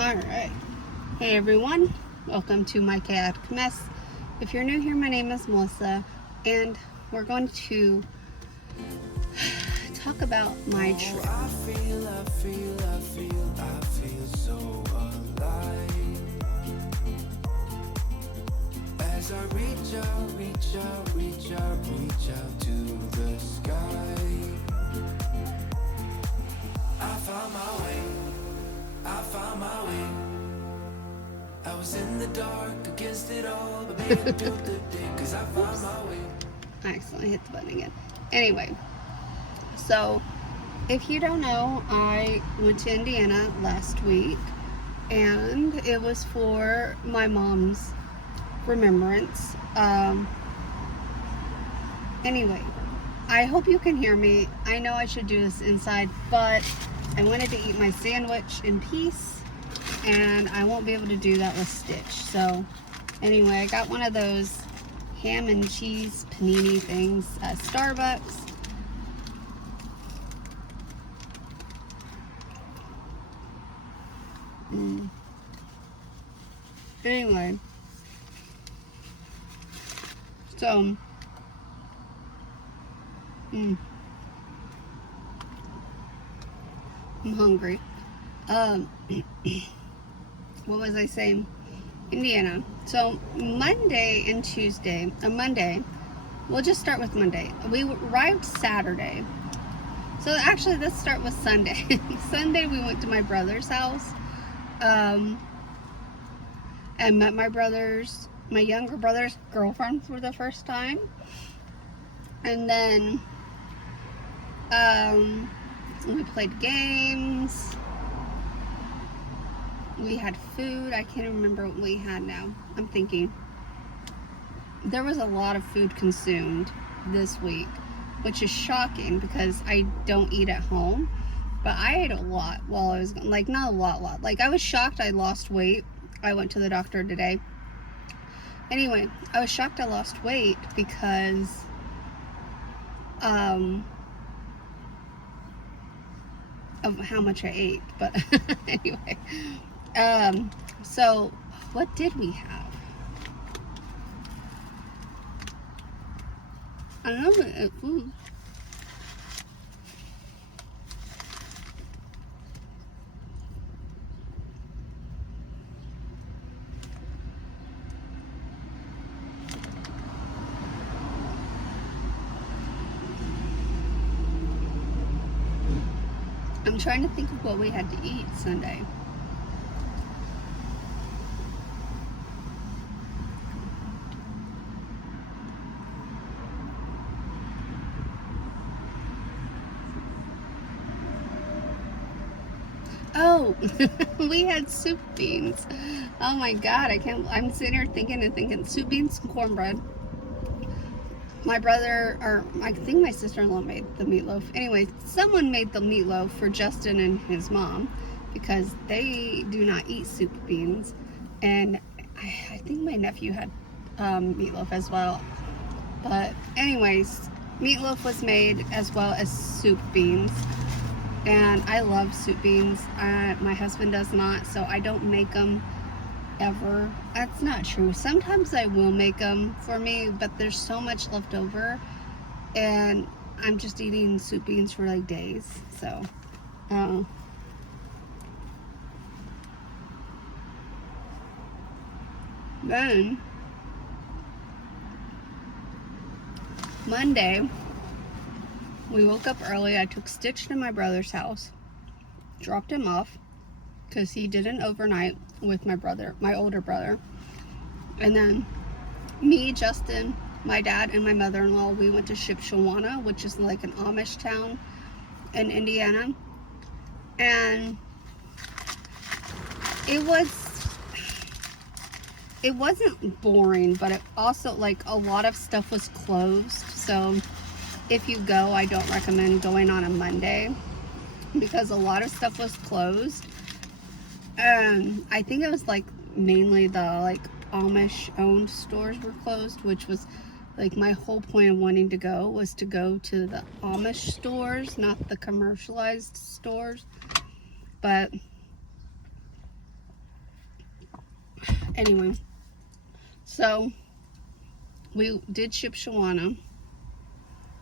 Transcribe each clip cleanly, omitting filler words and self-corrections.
Alright. Hey everyone. Welcome to my chaotic mess. If you're new here, my name is Melissa, and we're going to talk about my trip. I feel so alive. As I reach out to the sky. I found my way. I was in the dark against it all, but made it through the day, 'cause I found my way. I accidentally hit the button again. Anyway, so if you don't know, I went to Indiana last week, and it was for my mom's remembrance. Anyway, I hope you can hear me. I know I should do this inside, but I wanted to eat my sandwich in peace, and I won't be able to do that with Stitch. So anyway, I got one of those ham and cheese panini things at Starbucks. Anyway, so I'm hungry. What was I saying? Indiana. So Monday and Tuesday, Monday, we'll just start with Monday. We arrived Saturday. So actually, let's start with Sunday. Sunday, we went to my brother's house. And met my younger brother's girlfriend for the first time. And then we played games. We had food. I can't remember what we had now. I'm thinking. There was a lot of food consumed this week, which is shocking because I don't eat at home. But I ate a lot while I was gone. Like, not a lot. Like, I was shocked I lost weight. I went to the doctor today. Anyway, I was shocked I lost weight because of how much I ate. But anyway, so what did we have? I don't know. I'm trying to think of what we had to eat Sunday. Oh, we had soup beans. Oh my God, I'm sitting here thinking soup beans and cornbread. My brother, or I think my sister-in-law made the meatloaf. Anyway, someone made the meatloaf for Justin and his mom because they do not eat soup beans. And I think my nephew had meatloaf as well. But anyways, meatloaf was made as well as soup beans. And I love soup beans. My husband does not, so I don't make them ever. That's not true. Sometimes I will make them for me, but there's so much left over, and I'm just eating soup beans for like days. So, then Monday, we woke up early. I took Stitch to my brother's house, dropped him off because he did an overnight with my older brother. And then me, Justin, my dad, and my mother-in-law, we went to Shipshewana, which is like an Amish town in Indiana. And it wasn't boring, but it also, like, a lot of stuff was closed. So if you go, I don't recommend going on a Monday because a lot of stuff was closed. I think it was like mainly the like Amish owned stores were closed, which was like my whole point of wanting to go was to go to the Amish stores, not the commercialized stores. But Anyway, so we did Shipshewana,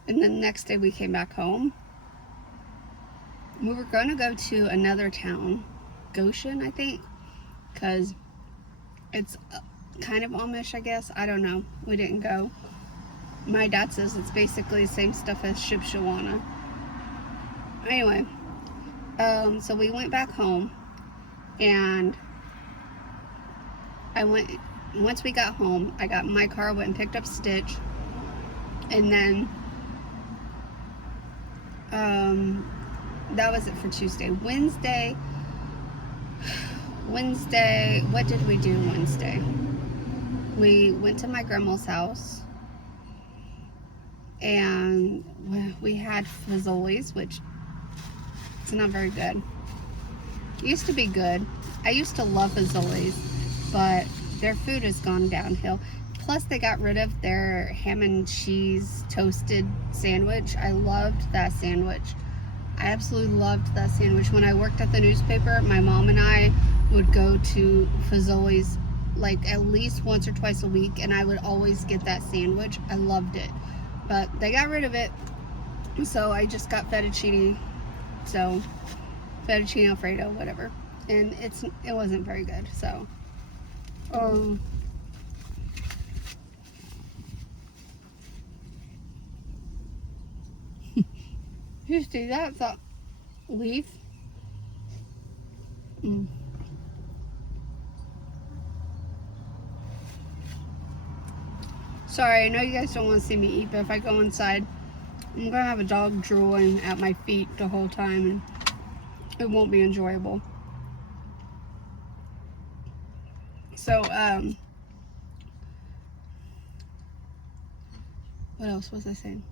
and then the next day we came back home. We were going to go to another town, Goshen, I think, because it's kind of Amish, I guess. I don't know. We didn't go. My dad says it's basically the same stuff as Shipshewana. Anyway, so we went back home, and once we got home, I got in my car, went and picked up Stitch, and then that was it for Tuesday. Wednesday, what did we do Wednesday? We went to my grandma's house, and we had Fazoli's, which it's not very good. It used to be good. I used to love Fazoli's, but their food has gone downhill. Plus, they got rid of their ham and cheese toasted sandwich. I loved that sandwich. I absolutely loved that sandwich. When I worked at the newspaper, my mom and I would go to Fazoli's like at least once or twice a week, and I would always get that sandwich. I loved it. But they got rid of it, so I just got fettuccine. So, fettuccine Alfredo, whatever. And it wasn't very good, so... You see that? It's a leaf. Sorry, I know you guys don't want to see me eat, but if I go inside, I'm going to have a dog drooling at my feet the whole time, and it won't be enjoyable. So, what else was I saying?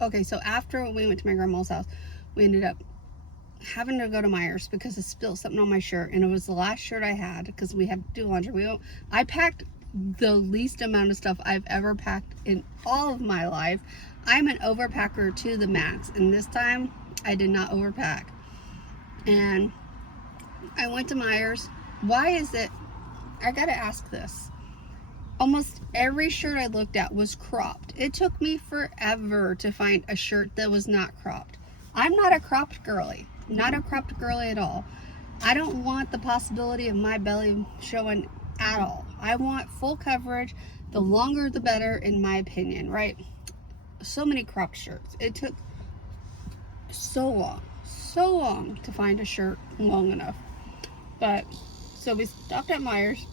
Okay, so after we went to my grandma's house, we ended up having to go to Meijer's because I spilled something on my shirt, and it was the last shirt I had because we had to do laundry. I packed the least amount of stuff I've ever packed in all of my life. I'm an overpacker to the max, and this time I did not overpack. And I went to Meijer's. Why is it, I gotta ask this, almost every shirt I looked at was cropped. It took me forever to find a shirt that was not cropped. I'm not a cropped girly. Not a cropped girly at all. I don't want the possibility of my belly showing at all. I want full coverage. The longer the better, in my opinion, right? So many cropped shirts. It took so long to find a shirt long enough. But, so we stopped at Meijer's.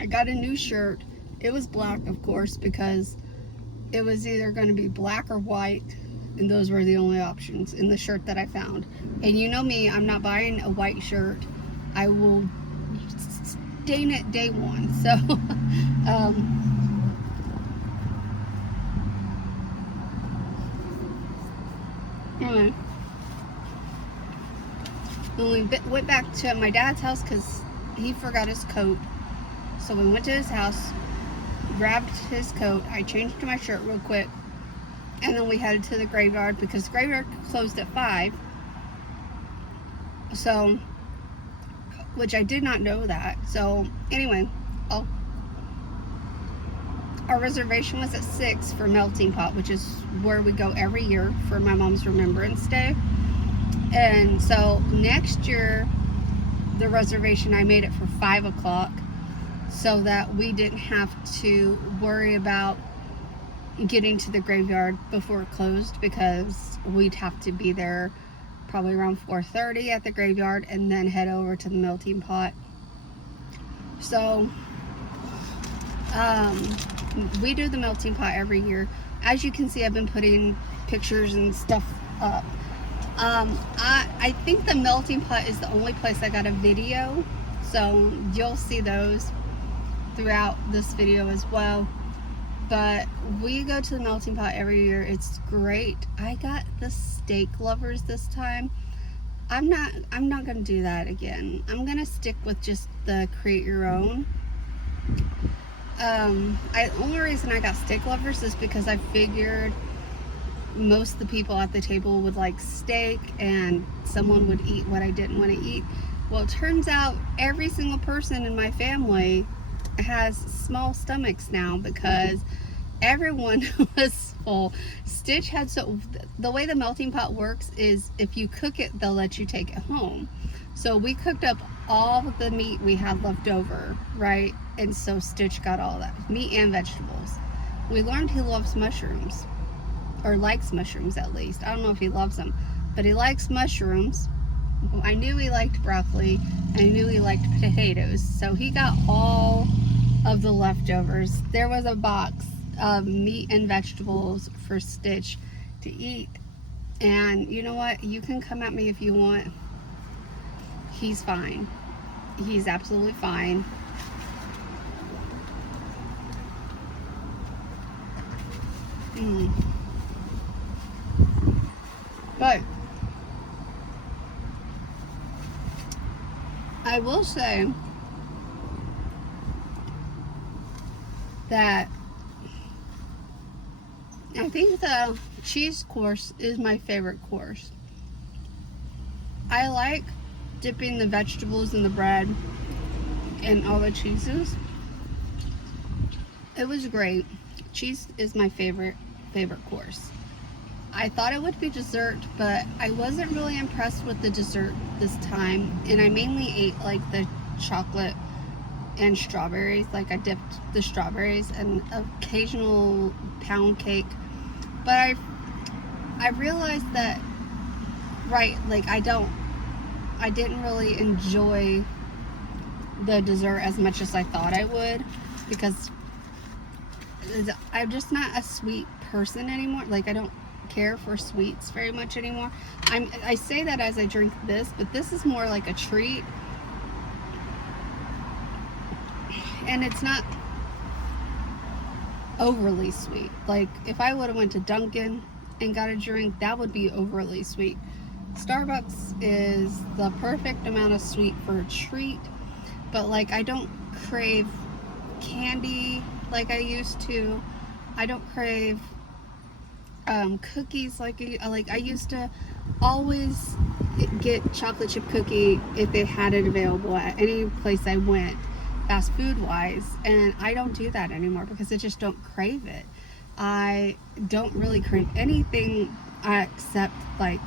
I got a new shirt. It was black, of course, because it was either going to be black or white, and those were the only options in the shirt that I found. And you know me, I'm not buying a white shirt. I will stain it day one. So, anyway, we went back to my dad's house because he forgot his coat. So we went to his house, grabbed his coat, I changed to my shirt real quick, and then we headed to the graveyard because the graveyard closed at 5. So, which I did not know that. So anyway, our reservation was at 6 for Melting Pot, which is where we go every year for my mom's Remembrance Day. And so next year, the reservation, I made it for 5 o'clock. So that we didn't have to worry about getting to the graveyard before it closed, because we'd have to be there probably around 4:30 at the graveyard and then head over to the Melting Pot. So we do the Melting Pot every year. As you can see, I've been putting pictures and stuff up. I think the Melting Pot is the only place I got a video, so you'll see those throughout this video as well. But we go to the Melting Pot every year. It's great. I got the steak lovers this time. I'm not gonna do that again. I'm gonna stick with just the create your own. The only reason I got steak lovers is because I figured most of the people at the table would like steak and someone would eat what I didn't want to eat. Well, it turns out every single person in my family has small stomachs now because everyone was full. Stitch had, so the way the melting pot works is if you cook it, they'll let you take it home. So we cooked up all of the meat we had left over, right? And so Stitch got all that meat and vegetables. We learned he loves mushrooms, or likes mushrooms at least. I don't know if he loves them, but he likes mushrooms. I knew he liked broccoli. I knew he liked potatoes. So he got all of the leftovers. There was a box of meat and vegetables for Stitch to eat. And you know what? You can come at me if you want. He's fine. He's absolutely fine. But I will say that I think the cheese course is my favorite course. I like dipping the vegetables in the bread and all the cheeses. It was great. Cheese is my favorite course. I thought it would be dessert, but I wasn't really impressed with the dessert this time, and I mainly ate like the chocolate and strawberries. Like I dipped the strawberries and occasional pound cake. But I realized that, right, like I didn't really enjoy the dessert as much as I thought I would, because I'm just not a sweet person anymore. Like I don't care for sweets very much anymore. I say that as I drink this, but this is more like a treat. And it's not overly sweet. Like if I would have went to Dunkin' and got a drink, that would be overly sweet. Starbucks is the perfect amount of sweet for a treat, but like I don't crave candy like I used to. I don't crave cookies like I used to always get chocolate chip cookie if they had it available at any place I went, fast food wise, and I don't do that anymore because I just don't crave it. I don't really crave anything except like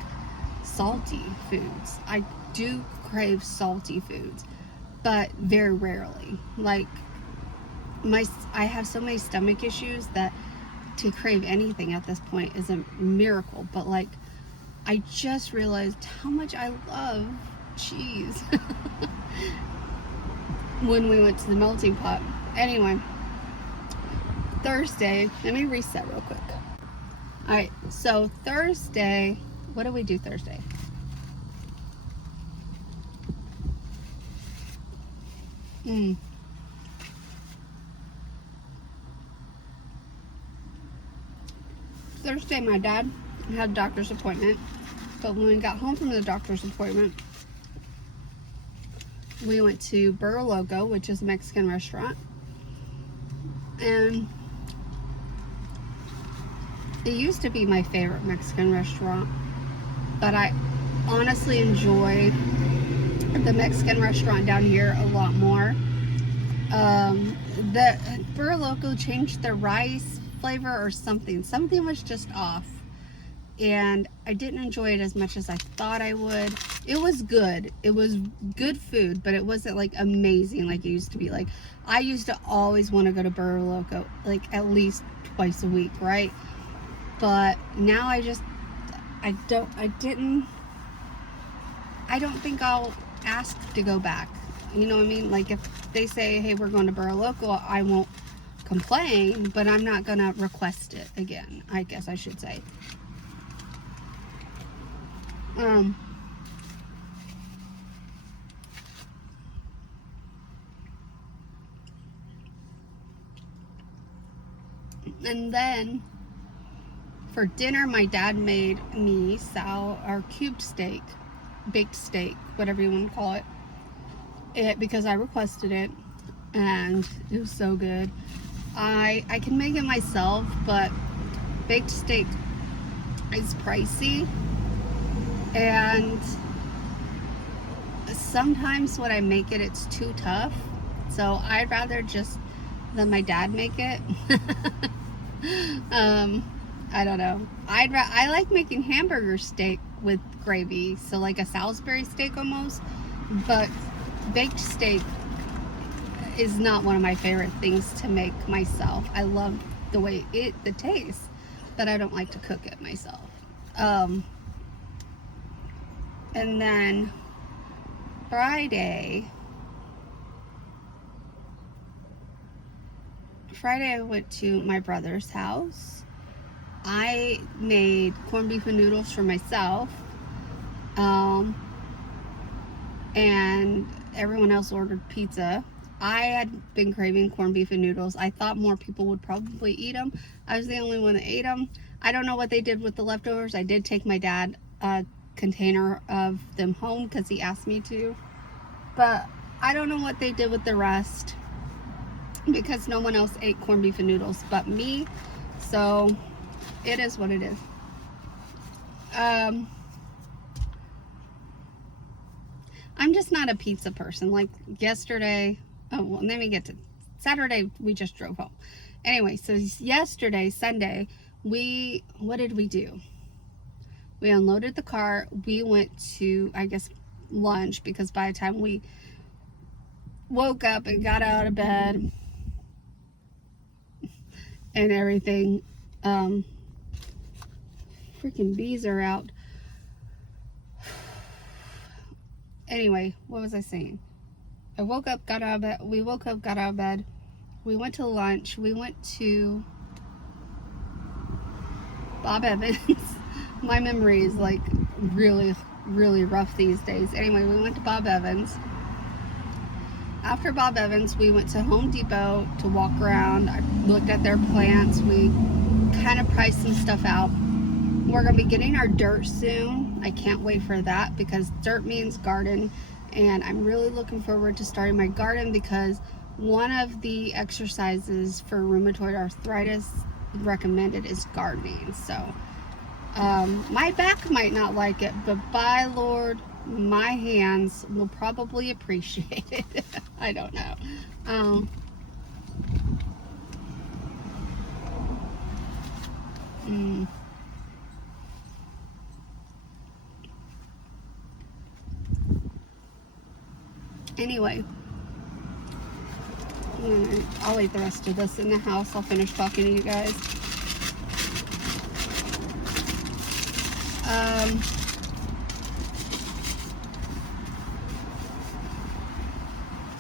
salty foods. I do crave salty foods, but very rarely. Like I have so many stomach issues that to crave anything at this point is a miracle. But like I just realized how much I love cheese when we went to the melting pot. Anyway, Thursday, let me reset real quick. Alright, so Thursday, what did we do Thursday? Thursday, my dad had a doctor's appointment, but when we got home from the doctor's appointment, we went to Burro Loco, which is a Mexican restaurant, and it used to be my favorite Mexican restaurant, but I honestly enjoy the Mexican restaurant down here a lot more. The Burro Loco changed the rice flavor or something. Something was just off, and I didn't enjoy it as much as I thought I would. It was good. It was good food, but it wasn't like amazing like it used to be. Like I used to always want to go to Burro Loco like at least twice a week, right? But now I don't think I'll ask to go back. You know what I mean? Like if they say, hey, we're going to Burro Loco, I won't complain, but I'm not gonna request it again, I guess I should say. And then for dinner, my dad made me our cubed steak, baked steak, whatever you want to call it, because I requested it, and it was so good. I can make it myself, but baked steak is pricey, and sometimes when I make it, it's too tough. So I'd rather just than my dad make it. I don't know. I like making hamburger steak with gravy, so like a Salisbury steak almost. But baked steak is not one of my favorite things to make myself. I love the way the taste, but I don't like to cook it myself. And then Friday I went to my brother's house. I made corned beef and noodles for myself. And everyone else ordered pizza. I had been craving corned beef and noodles. I thought more people would probably eat them. I was the only one that ate them. I don't know what they did with the leftovers. I did take my dad a container of them home because he asked me to. But I don't know what they did with the rest because no one else ate corned beef and noodles but me. So it is what it is. I'm just not a pizza person. Like yesterday, oh, well, let me get to Saturday, we just drove home. Anyway, so yesterday, Sunday, what did we do? We unloaded the car. We went to, I guess, lunch because by the time we woke up and got out of bed and everything, freaking bees are out. Anyway, what was I saying? I woke up, got out of bed. We woke up, got out of bed. We went to lunch. We went to Bob Evans. My memory is like really, really rough these days. Anyway, we went to Bob Evans. After Bob Evans, we went to Home Depot to walk around. I looked at their plants. We kind of priced some stuff out. We're going to be getting our dirt soon. I can't wait for that because dirt means garden. And I'm really looking forward to starting my garden because one of the exercises for rheumatoid arthritis recommended is gardening. So my back might not like it, but by Lord, my hands will probably appreciate it. I don't know. Anyway, I'll eat the rest of this in the house. I'll finish talking to you guys.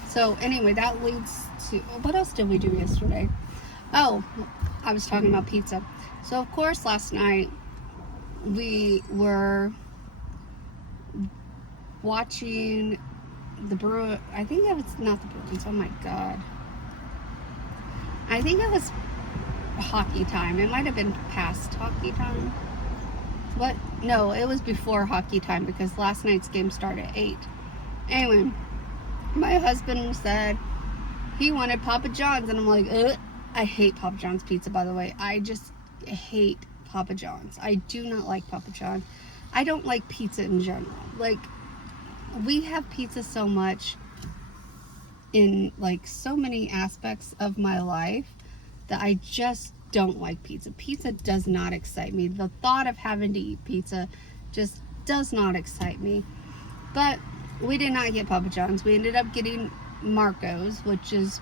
So anyway, that leads to, what else did we do yesterday? Oh, I was talking about pizza. So of course last night we were watching the I think it was not the Bruins. Oh my God. I think it was hockey time. It might have been past hockey time. What? No, it was before hockey time because last night's game started at 8. Anyway, my husband said he wanted Papa John's and I'm like, ugh. I hate Papa John's pizza, by the way. I just hate Papa John's. I do not like Papa John's. I don't like pizza in general. Like, we have pizza so much in like so many aspects of my life that I just don't like pizza. Pizza does not excite me. The thought of having to eat pizza just does not excite me. But we did not get Papa John's. We ended up getting Marco's, which is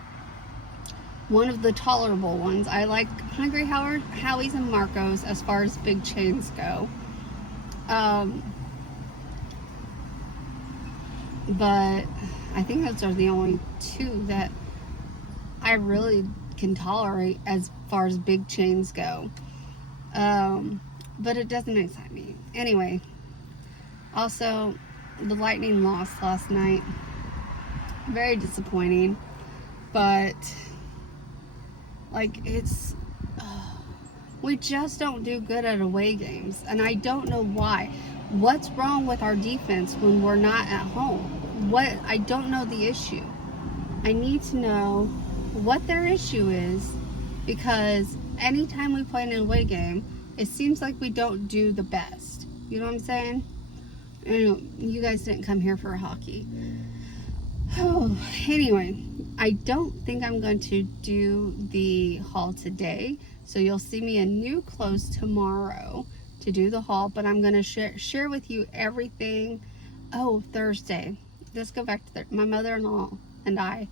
one of the tolerable ones. I like Hungry Howie's and Marco's as far as big chains go. But I think those are the only two that I really can tolerate as far as big chains go. But it doesn't excite me. Anyway, also the Lightning lost last night. Very disappointing. But like we just don't do good at away games, and I don't know why. What's wrong with our defense when we're not at home? I don't know the issue. I need to know what their issue is, because anytime we play an away game, it seems like we don't do the best. You know what I'm saying? You guys didn't come here for hockey. Oh, anyway, I don't think I'm going to do the haul today. So you'll see me in new clothes tomorrow to do the haul, but I'm going to share with you everything. Oh, Thursday. Let's go back to my mother-in-law and I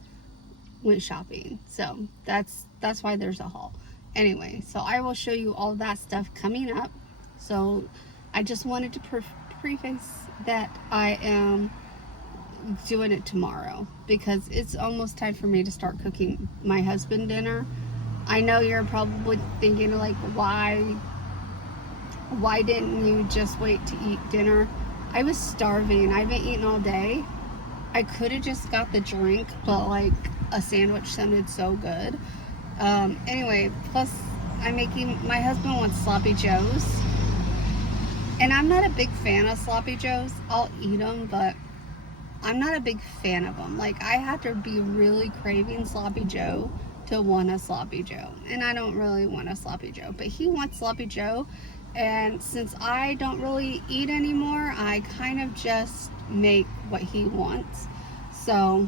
went shopping. So that's why there's a haul. Anyway, so I will show you all that stuff coming up. So I just wanted to preface that I am doing it tomorrow because it's almost time for me to start cooking my husband dinner. I know you're probably thinking like, why didn't you just wait to eat dinner? I was starving. I've been eating all day. I could have just got the drink, but like a sandwich sounded so good. Anyway, plus my husband wants sloppy joes, and I'm not a big fan of sloppy joes. I'll eat them, but I'm not a big fan of them. Like, I have to be really craving sloppy joe to want a sloppy joe, and I don't really want a sloppy joe, but he wants sloppy joe. And since I don't really eat anymore, I kind of just make what he wants. So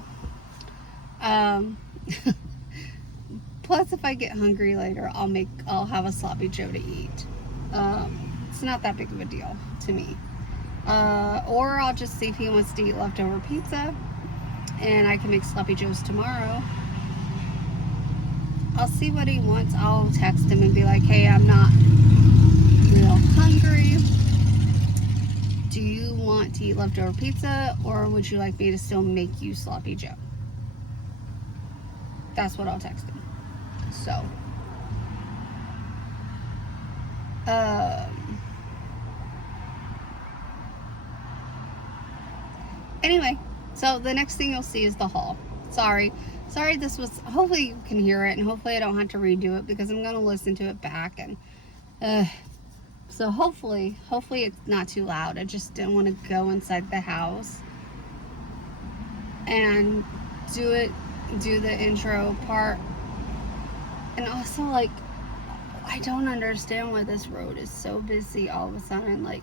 plus if I get hungry later, I'll have a sloppy joe to eat. It's not that big of a deal to me. Or I'll just see if he wants to eat leftover pizza, and I can make sloppy joes tomorrow. I'll see what he wants. I'll text him and be like, hey, I'm not real hungry. Do you want to eat leftover pizza, or would you like me to still make you sloppy joe? That's what I'll text him. So anyway, so the next thing you'll see is the haul. Sorry, this was, hopefully you can hear it, and hopefully I don't have to redo it because I'm going to listen to it back, and so hopefully it's not too loud. I just didn't want to go inside the house and do the intro part. And also, like, I don't understand why this road is so busy all of a sudden. Like,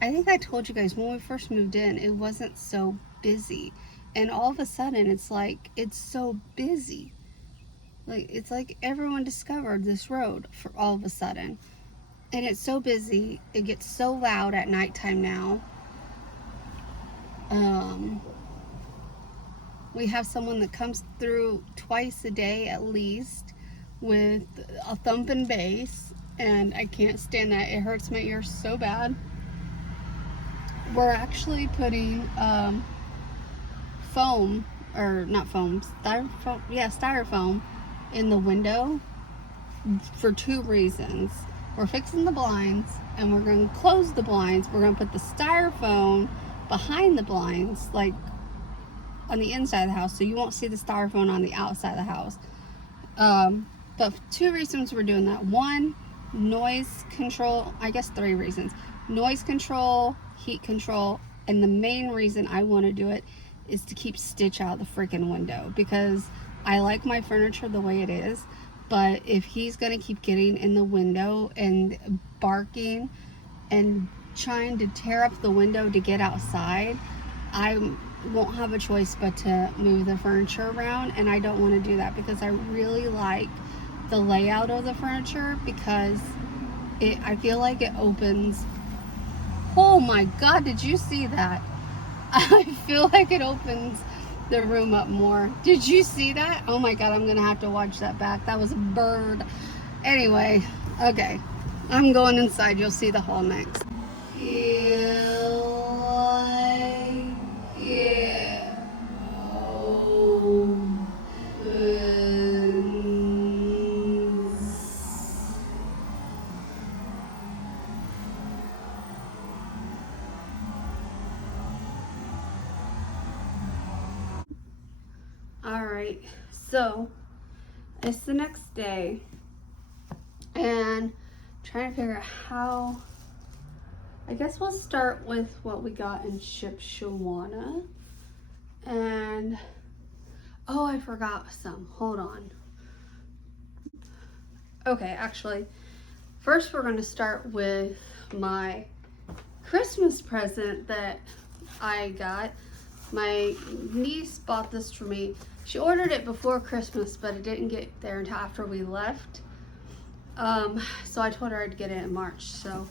I think I told you guys when we first moved in, it wasn't so busy. And all of a sudden, it's like, it's so busy. Like, it's like everyone discovered this road for all of a sudden. And it's so busy. It gets so loud at nighttime now. We have someone that comes through twice a day at least with a thumping bass, and I can't stand that. It hurts my ears so bad. We're actually putting foam, or not foam, styrofoam, styrofoam in the window for two reasons. We're fixing the blinds, and we're going to close the blinds. We're going to put the styrofoam behind the blinds, like on the inside of the house, so you won't see the styrofoam on the outside of the house. But two reasons we're doing that. One, noise control. I guess three reasons. Noise control, heat control, and the main reason I want to do it is to keep Stitch out of the freaking window, because I like my furniture the way it is. But if he's going to keep getting in the window and barking and trying to tear up the window to get outside, I won't have a choice but to move the furniture around. And I don't want to do that because I really like the layout of the furniture, because I feel like it opens. Oh my God, did you see that? I feel like it opens the room up more. Did you see that? Oh my God, I'm gonna have to watch that back. That was a bird. Anyway, okay, I'm going inside. You'll see the haul next. All right, so it's the next day, and trying to figure out how. I guess we'll start with what we got in Shipshewana. And oh, I forgot some. Hold on. Okay, actually, first we're going to start with my Christmas present that I got. My niece bought this for me. She ordered it before Christmas, but it didn't get there until after we left. So I told her I'd get it in March. So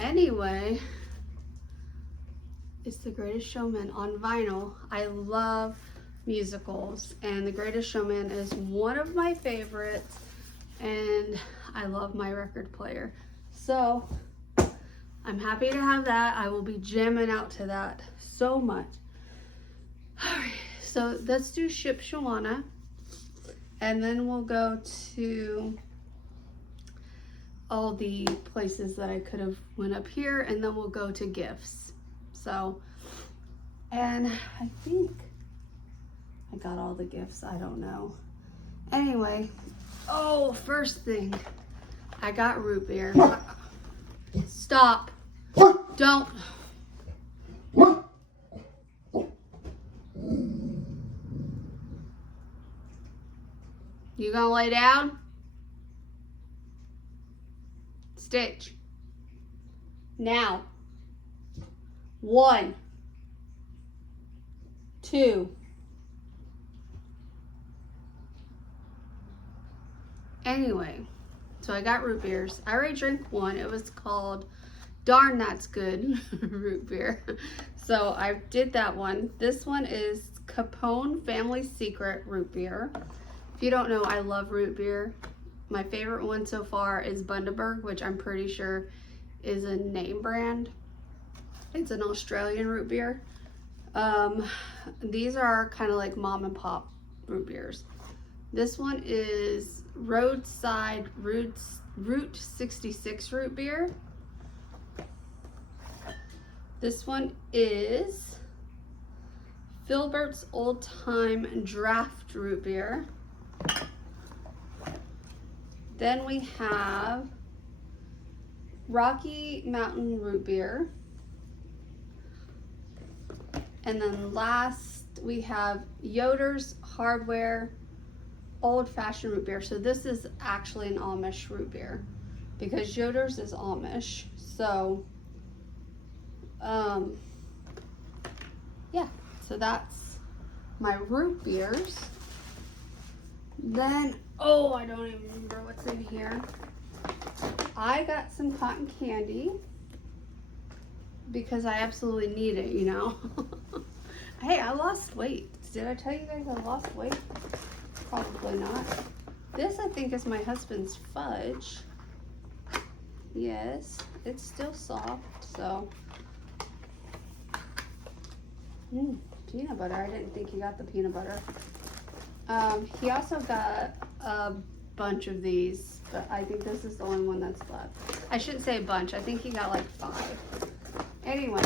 anyway, it's The Greatest Showman on vinyl. I love musicals, and The Greatest Showman is one of my favorites, and I love my record player. So I'm happy to have that. I will be jamming out to that so much. All right, so let's do Shipshewana, and then we'll go to all the places that I could have went up here, and then we'll go to gifts. So, and I think I got all the gifts. I don't know. Anyway, oh, first thing, I got root beer. Stop. Don't. You gonna lay down? Stitch. Now. 1, 2. Anyway, so I got root beers. I already drank one. It was called Darn That's Good root beer. So I did that one. This one is Capone Family Secret root beer. If you don't know, I love root beer. My favorite one so far is Bundaberg, which I'm pretty sure is a name brand. It's an Australian root beer. These are kind of like mom and pop root beers. This one is Roadside Route 66 root beer. This one is Filbert's Old Time Draft root beer. Then we have Rocky Mountain root beer. And then last we have Yoder's Hardware Old Fashioned root beer. So this is actually an Amish root beer because Yoder's is Amish. So yeah, so that's my root beers. Then, oh, I don't even remember what's in here. I got some cotton candy because I absolutely need it, you know. Hey, I lost weight. Did I tell you guys I lost weight? Probably not. This, I think, is my husband's fudge. Yes, it's still soft, so. Peanut butter. I didn't think he got the peanut butter. He also got a bunch of these, but I think this is the only one that's left. I shouldn't say a bunch. I think he got like 5. Anyway,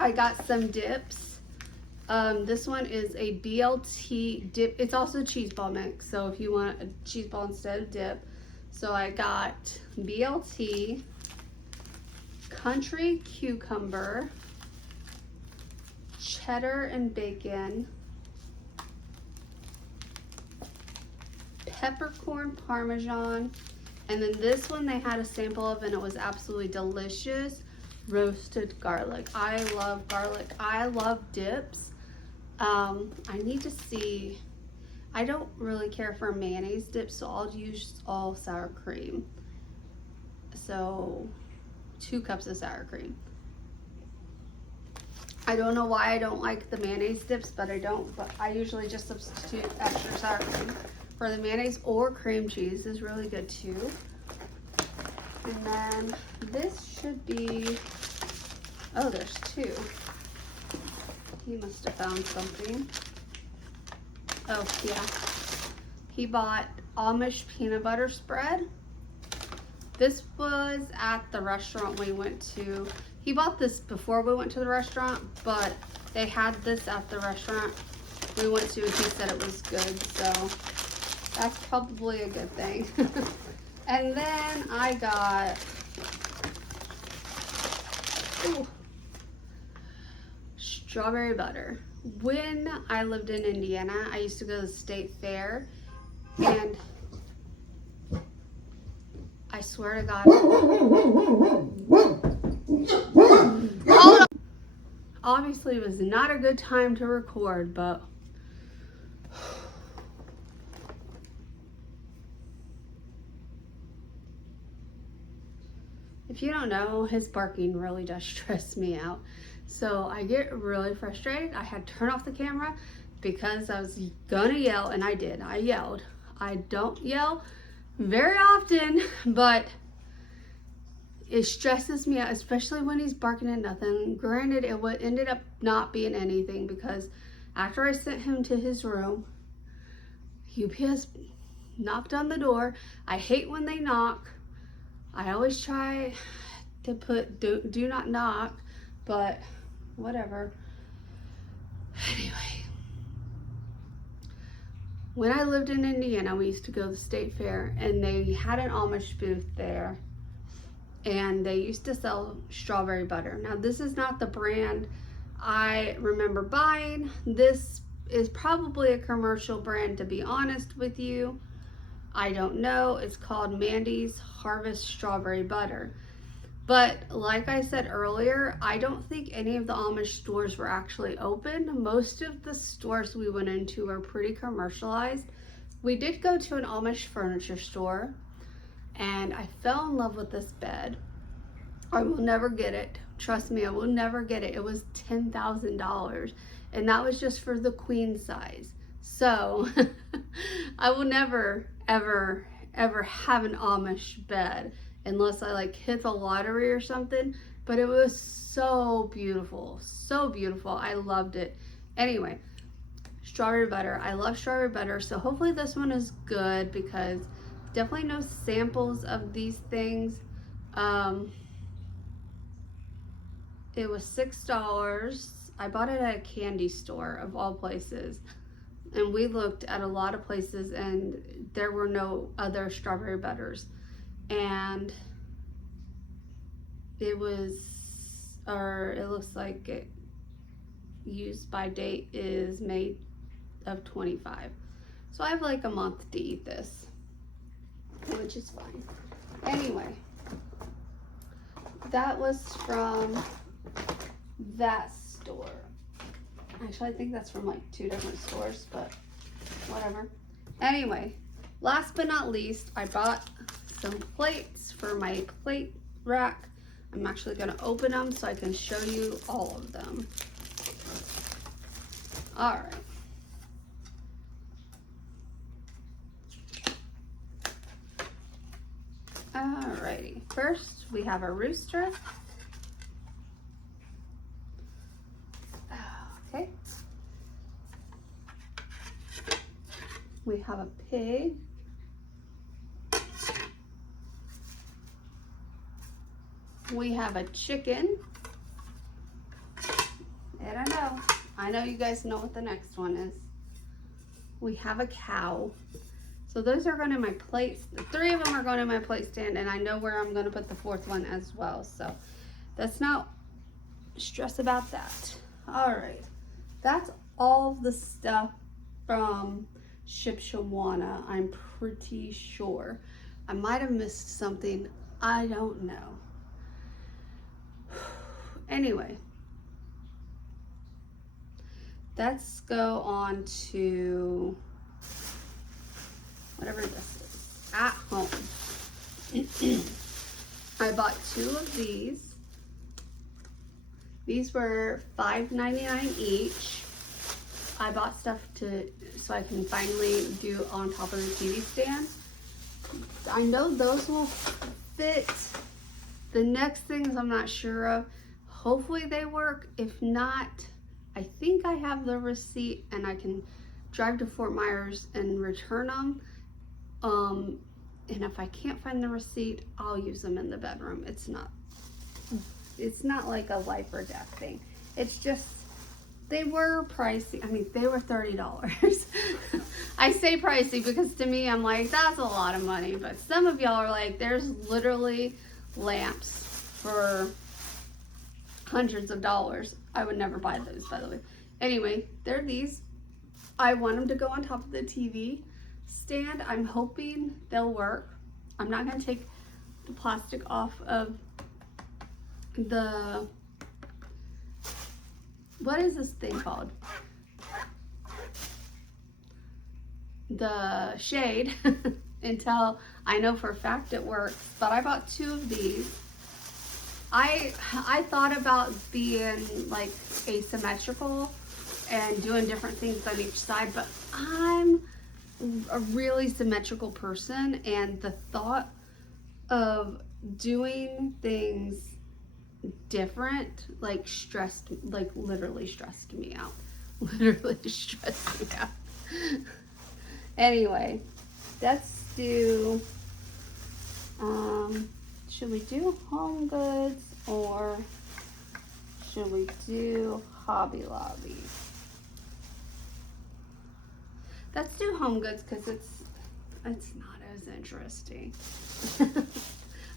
I got some dips. This one is a BLT dip. It's also cheese ball mix, so if you want a cheese ball instead of dip. So I got BLT, country cucumber, cheddar and bacon, peppercorn parmesan, and then this one they had a sample of and it was absolutely delicious, roasted garlic. I love garlic. I love dips. I need to see, I don't really care for mayonnaise dips, so I'll use all sour cream. So 2 cups of sour cream. I don't know why I don't like the mayonnaise dips, but I usually just substitute extra sour cream for the mayonnaise, or cream cheese is really good too. And then this should be, oh, there's 2. He must have found something. Oh, yeah. He bought Amish peanut butter spread. This was at the restaurant we went to. He bought this before we went to the restaurant, but they had this at the restaurant we went to and he said it was good, so that's probably a good thing. And then I got strawberry butter. When I lived in Indiana, I used to go to the state fair, and I swear to God. Hold on. obviously was not a good time to record, but if you don't know, his barking really does stress me out. So I get really frustrated. I had to turn off the camera because I was gonna yell, and I did. I yelled. I don't yell very often, but it stresses me out, especially when he's barking at nothing. Granted, it ended up not being anything because after I sent him to his room, UPS knocked on the door. I hate when they knock. I always try to put do not knock, but whatever. Anyway, when I lived in Indiana, we used to go to the state fair, and they had an Amish booth there, and they used to sell strawberry butter. Now, this is not the brand I remember buying. This is probably a commercial brand, to be honest with you. I don't know. It's called Mandy's Harvest Strawberry Butter. But like I said earlier, I don't think any of the Amish stores were actually open. Most of the stores we went into are pretty commercialized. We did go to an Amish furniture store, and I fell in love with this bed. I will never get it. Trust me, I will never get it. It was $10,000, and that was just for the queen size. So I will never, ever, ever have an Amish bed unless I like hit the lottery or something. But it was so beautiful, so beautiful. I loved it. Anyway, strawberry butter. I love strawberry butter, so hopefully this one is good, because definitely no samples of these things. It was $6. I bought it at a candy store of all places, and we looked at a lot of places and there were no other strawberry butters. And it was, or it looks like it used by date is May of 25. So I have like a month to eat this, which is fine. Anyway, that was from that store. Actually, I think that's from like 2 different stores, but whatever. Anyway, last but not least, I bought some plates for my plate rack. I'm actually going to open them so I can show you all of them. All right. Alrighty, first we have a rooster. Okay. We have a pig. We have a chicken. And I know you guys know what the next one is. We have a cow. So those are going to my plate. The 3 of them are going to my plate stand, and I know where I'm going to put the 4th one as well. So let's not stress about that. All right. That's all the stuff from Shipshewana, I'm pretty sure. I might have missed something. I don't know. Anyway, let's go on to whatever this is. At home. I bought 2 of these. These were $5.99 each. I bought stuff so I can finally do on top of the TV stand. I know those will fit. The next things I'm not sure of. Hopefully they work. If not, I think I have the receipt and I can drive to Fort Myers and return them. And if I can't find the receipt, I'll use them in the bedroom. It's not like a life or death thing. It's just, they were pricey. I mean, they were $30. I say pricey because to me, I'm like, that's a lot of money. But some of y'all are like, there's literally lamps for hundreds of dollars. I would never buy those, by the way. Anyway, they're these. I want them to go on top of the TV stand. I'm hoping they'll work. I'm not going to take the plastic off of the what is this thing called? The shade until I know for a fact it works. But I bought 2 of these. I thought about being like asymmetrical and doing different things on each side, but I'm a really symmetrical person, and the thought of doing things different like literally stressed me out. Literally stressed me out. Anyway, let's do should we do Home Goods or should we do Hobby Lobby? Let's do Home Goods because it's not as interesting.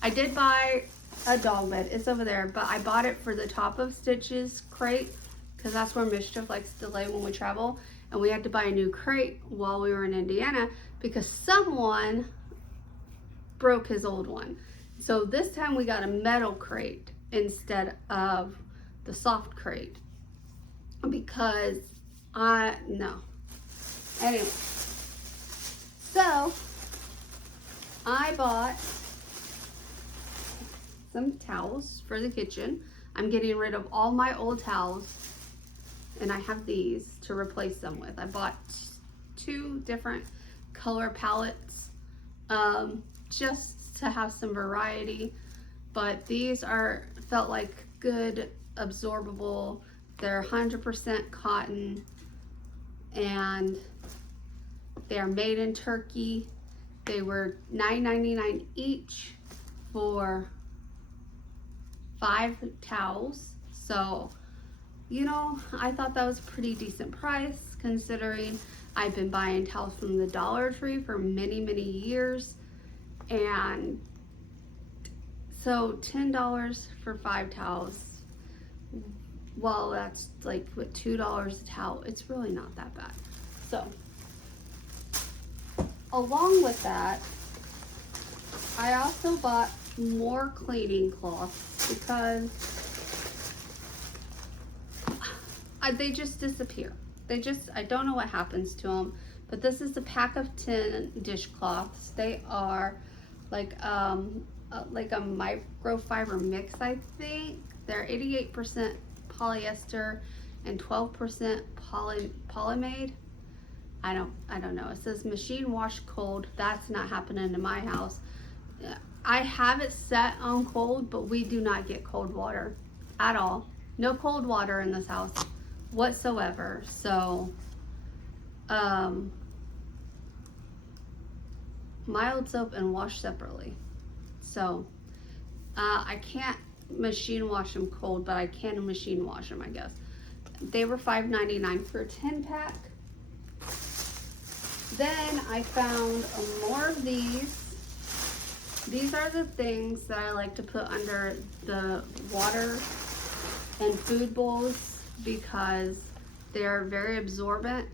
I did buy a dog bed. It's over there, but I bought it for the Top of Stitches crate because that's where Mischief likes to lay when we travel. And we had to buy a new crate while we were in Indiana because someone broke his old one. So this time we got a metal crate instead of the soft crate because no. Anyway, so I bought some towels for the kitchen. I'm getting rid of all my old towels, and I have these to replace them with. I bought 2 different color palettes just to have some variety, but these felt like good absorbable. They're 100% cotton, and they're made in Turkey. They were $9.99 each for 5 towels. So, you know, I thought that was a pretty decent price considering I've been buying towels from the Dollar Tree for many, many years. And so $10 for 5 towels. Well, that's like with $2 a towel. It's really not that bad. So, along with that, I also bought more cleaning cloths because they just disappear. I don't know what happens to them, but this is a pack of 10 dishcloths. They are like a microfiber mix, I think. They're 88% polyester and 12% polyamide. I don't know. It says machine wash cold. That's not happening in my house. I have it set on cold, but we do not get cold water at all. No cold water in this house whatsoever. So, mild soap and wash separately. So, I can't machine wash them cold, but I can machine wash them, I guess. They were $5.99 for a 10-pack. Then I found more of these. These are the things that I like to put under the water and food bowls because they're very absorbent.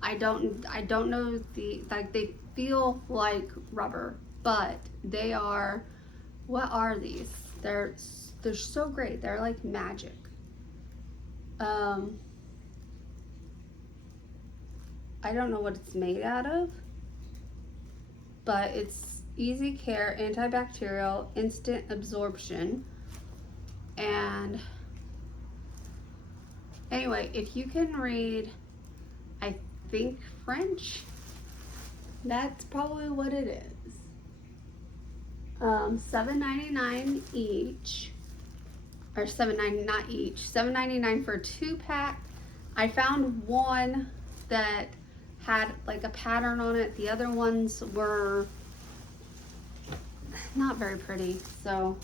I don't know they feel like rubber, but they are, what are these? They're so great. They're like magic. I don't know what it's made out of, but it's easy care, antibacterial, instant absorption. And anyway, if you can read, I think French, that's probably what it is. $7.99 each, or $7.99 not each, $7.99 for a 2-pack. I found one that had like a pattern on it. The other ones were not very pretty. So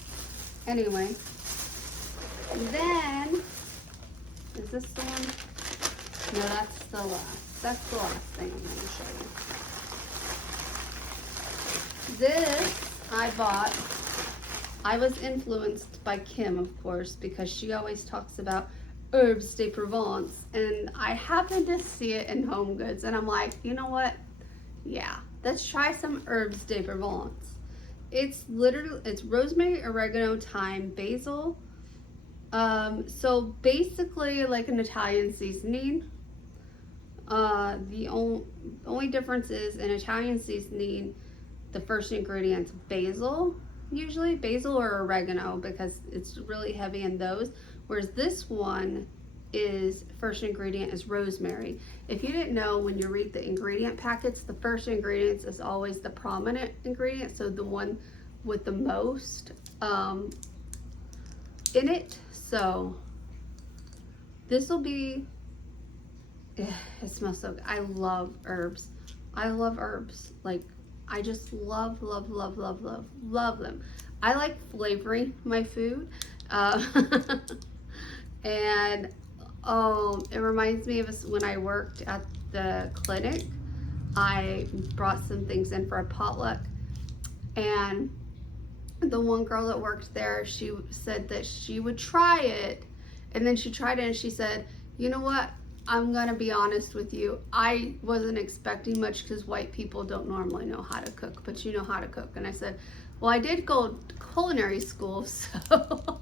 anyway, then is this the one? No, that's the last thing I'm going to show you. This I bought. I was influenced by Kim, of course, because she always talks about herbes de Provence, and I happened to see it in Home Goods, and I'm like, you know what? Yeah, let's try some herbes de Provence. It's rosemary, oregano, thyme, basil, So basically like an Italian seasoning. The only difference is in Italian seasoning, the first ingredient's basil, usually basil or oregano, because it's really heavy in those. Whereas this one is first ingredient is rosemary. If you didn't know, when you read the ingredient packets, the first ingredients is always the prominent ingredient, so the one with the most in it. So this will be, it smells so good. I love herbs. I love herbs. Like, I just love them. I like flavoring my food. And it reminds me of when I worked at the clinic. I brought some things in for a potluck, and the one girl that worked there, she said that she would try it, and then she tried it and she said, you know what, I'm gonna be honest with you, I wasn't expecting much because white people don't normally know how to cook, but you know how to cook. And I said, well, I did go to culinary school, so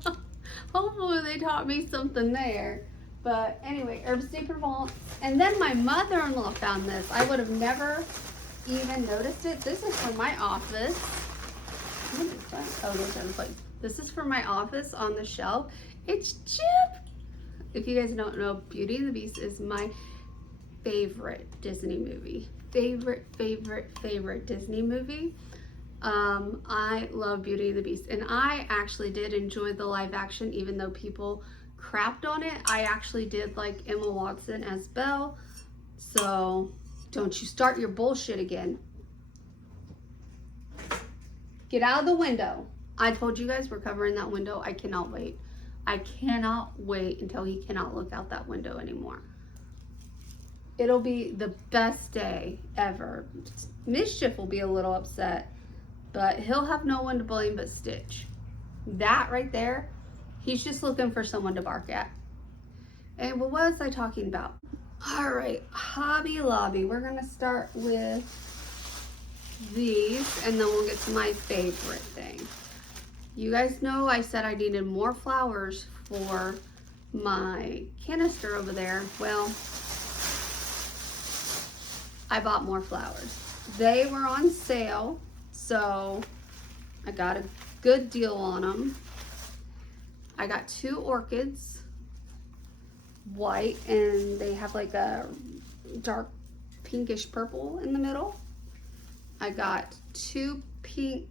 hopefully they taught me something there. But anyway, herbs de Provence. And then my mother-in-law found this. I would have never even noticed it. This is from my office. What is that? Oh, there's other place. This is for my office on the shelf. It's Chip. If you guys don't know, Beauty and the Beast is my favorite Disney movie. Favorite Disney movie. I love Beauty and the Beast, and I actually did enjoy the live action, even though people crapped on it. I actually did like Emma Watson as Belle, so don't you start your bullshit again. Get out of the window. I told you guys we're covering that window. I cannot wait. I cannot wait until he cannot look out that window anymore. It'll be the best day ever. Mischief will be a little upset, but he'll have no one to blame but Stitch. That right there, he's just looking for someone to bark at. And what was I talking about? All right, Hobby Lobby. We're gonna start with these, and then we'll get to my favorite thing. You guys know I said I needed more flowers for my canister over there. Well, I bought more flowers. They were on sale, so I got a good deal on them. I got 2 orchids, white, and they have like a dark pinkish purple in the middle. I got 2 pink,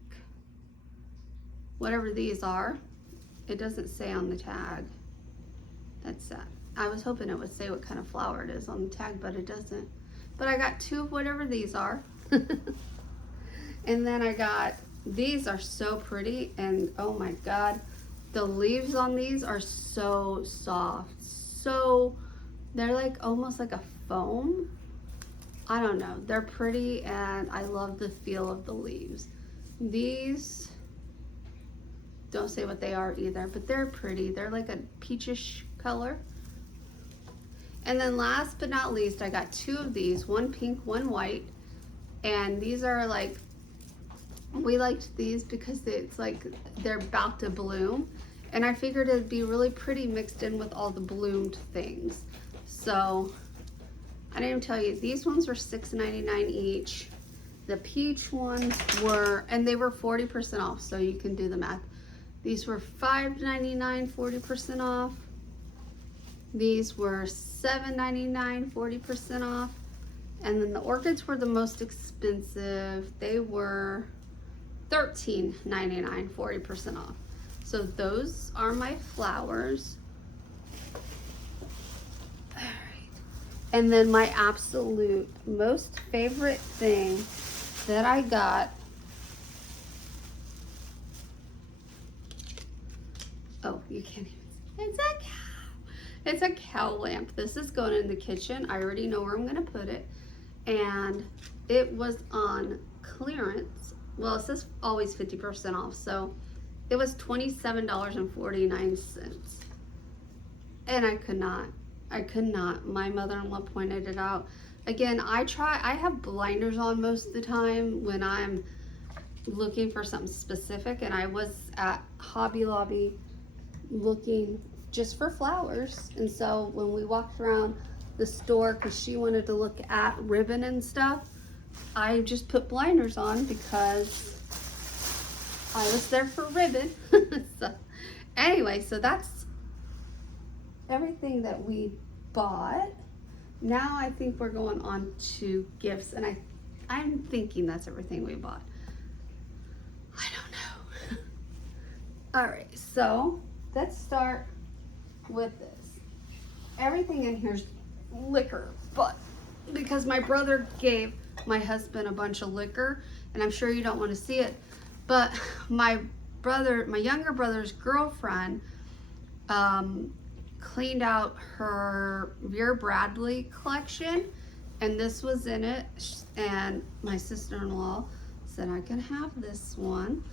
whatever these are. It doesn't say on the tag. That's sad. I was hoping it would say what kind of flower it is on the tag, but it doesn't. But I got 2 of whatever these are. And then I got, these are so pretty, and oh my god, the leaves on these are so soft. So, they're like almost like a foam. I don't know, they're pretty, and I love the feel of the leaves. These, don't say what they are either, but they're pretty. They're like a peachish color. And then last but not least, I got 2 of these, one pink, one white. And these are like, we liked these because it's like they're about to bloom. And I figured it'd be really pretty mixed in with all the bloomed things. So, I didn't even tell you, these ones were $6.99 each. The peach ones were, and they were 40% off, so you can do the math. These were $5.99, 40% off. These were $7.99, 40% off. And then the orchids were the most expensive. They were $13.99, 40% off. So those are my flowers. All right. And then my absolute most favorite thing that I got. Oh, you can't even see. It's a cow. It's a cow lamp. This is going in the kitchen. I already know where I'm going to put it. And it was on clearance. Well, it says always 50% off. So it was $27.49. And I could not. My mother-in-law pointed it out. Again, I have blinders on most of the time when I'm looking for something specific. And I was at Hobby Lobby looking just for flowers. And so when we walked around the store, because she wanted to look at ribbon and stuff, I just put blinders on because I was there for ribbon. So anyway, so that's everything that we bought. Now I think we're going on to gifts, and I'm thinking that's everything we bought. I don't know. All right, so let's start with this. Everything in here's liquor, but because my brother gave my husband a bunch of liquor, and I'm sure you don't want to see it, but my younger brother's girlfriend cleaned out her Vera Bradley collection, and this was in it, and my sister-in-law said I can have this one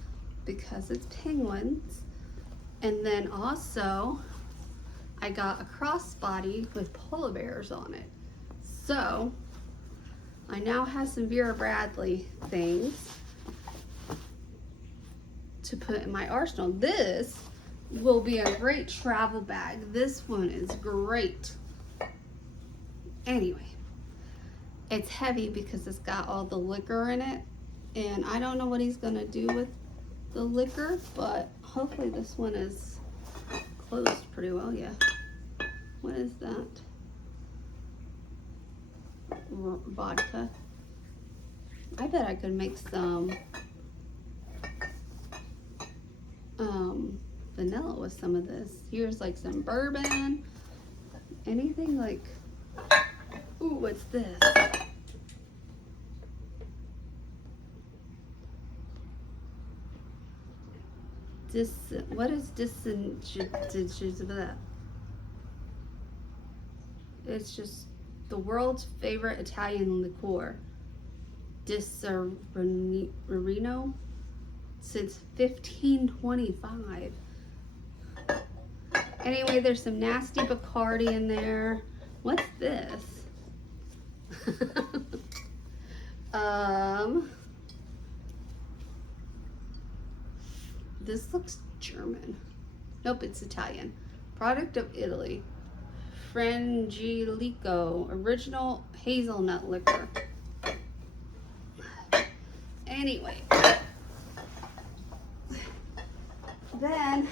because it's penguins. And then also I got a crossbody with polar bears on it. So I now have some Vera Bradley things to put in my arsenal. This will be a great travel bag. This one is great. Anyway, it's heavy because it's got all the liquor in it, and I don't know what he's gonna do with the liquor, but hopefully this one is closed pretty well. Yeah. What is that? Vodka. I bet I could make some vanilla with some of this. Here's like some bourbon. Anything like, ooh, what's this? What is that? It's just the world's favorite Italian liqueur. Disaronno since 1525. Anyway, there's some nasty Bacardi in there. What's this? This looks German. Nope, it's Italian. Product of Italy. Frangelico, original hazelnut liquor. Anyway, then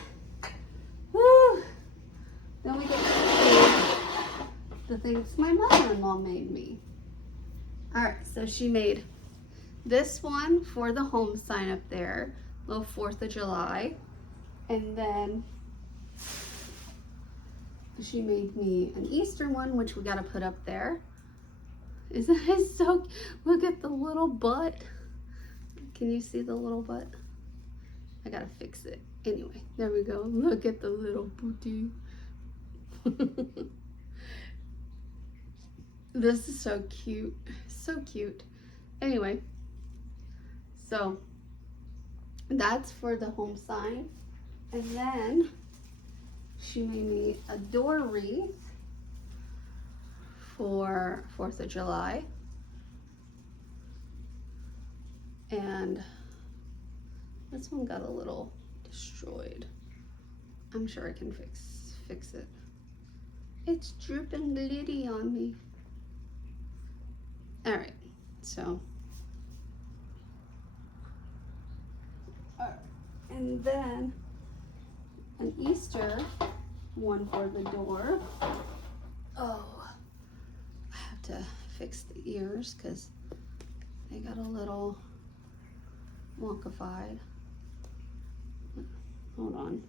we get to the things my mother-in-law made me. All right, so she made this one for the home sign up there, little 4th of July, and then she made me an Easter one, which we got to put up there. Isn't it so? Look at the little butt. Can you see the little butt? I gotta fix it. Anyway, there we go. Look at the little booty. This is so cute. So cute. Anyway, so that's for the home sign. And then she made me a door wreath for 4th of July. And this one got a little destroyed. I'm sure I can fix it. It's dripping glitty on me. All right, so. And then an Easter one for the door. Oh, I have to fix the ears because they got a little wonkified. Hold on.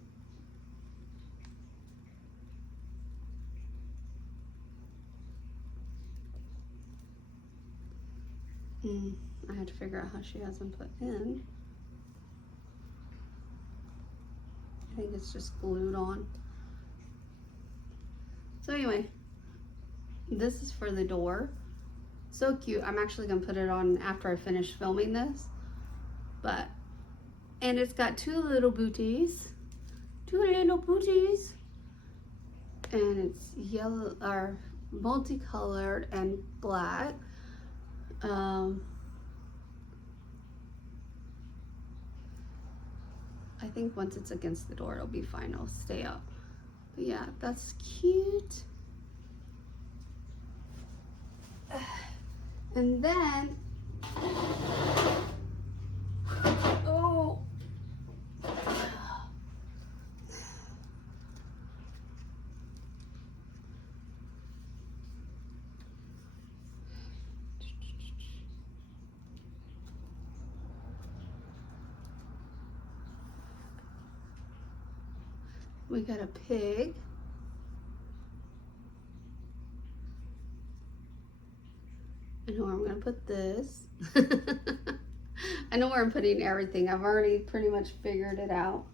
I had to figure out how she has them put in. I think it's just glued on. So anyway, this is for the door. So cute. I'm actually gonna put it on after I finish filming this. And it's got two little booties. And it's yellow or multicolored and black. I think once it's against the door, it'll be fine. It'll stay up. But yeah, that's cute. And then, oh, we got a pig. I know where I'm gonna put this. I know where I'm putting everything. I've already pretty much figured it out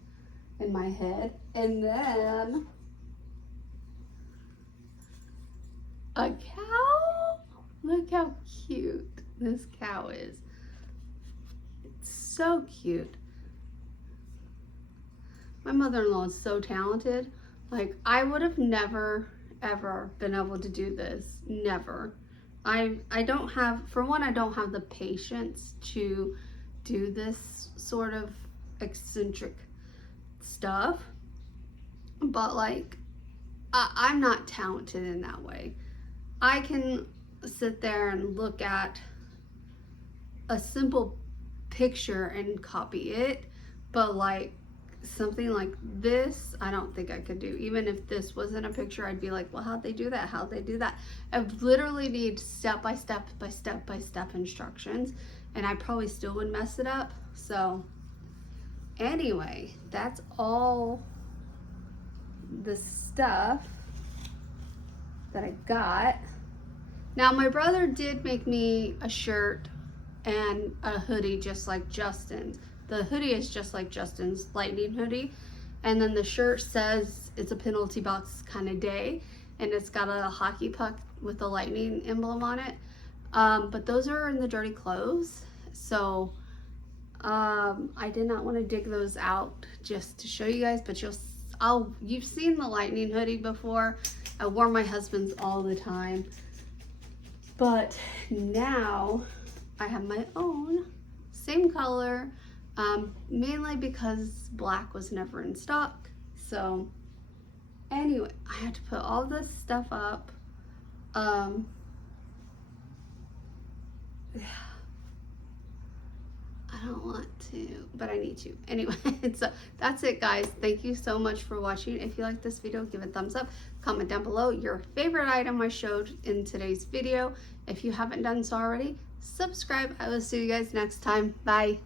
in my head. And then a cow. Look how cute this cow is. It's so cute. My mother-in-law is so talented. Like, I would have never, ever been able to do this. Never. I don't have, for one, I don't have the patience to do this sort of eccentric stuff. But like, I'm not talented in that way. I can sit there and look at a simple picture and copy it, but like something like this, I don't think I could do. Even if this wasn't a picture, I'd be like, well, how'd they do that? How'd they do that? I literally need step by step by step by step instructions, and I probably still would mess it up. So anyway, that's all the stuff that I got. Now, my brother did make me a shirt and a hoodie just like Justin's. The hoodie is just like Justin's lightning hoodie. And then the shirt says it's a penalty box kind of day. And it's got a hockey puck with a lightning emblem on it. But those are in the dirty clothes. So I did not want to dig those out just to show you guys. But you've seen the lightning hoodie before. I wore my husband's all the time. But now I have my own, same color, mainly because black was never in stock. So anyway, I had to put all this stuff up. I don't want to, but I need to. Anyway, so that's it, guys. Thank you so much for watching. If you like this video, give it a thumbs up. Comment down below your favorite item I showed in today's video. If you haven't done so already, subscribe. I will see you guys next time. Bye.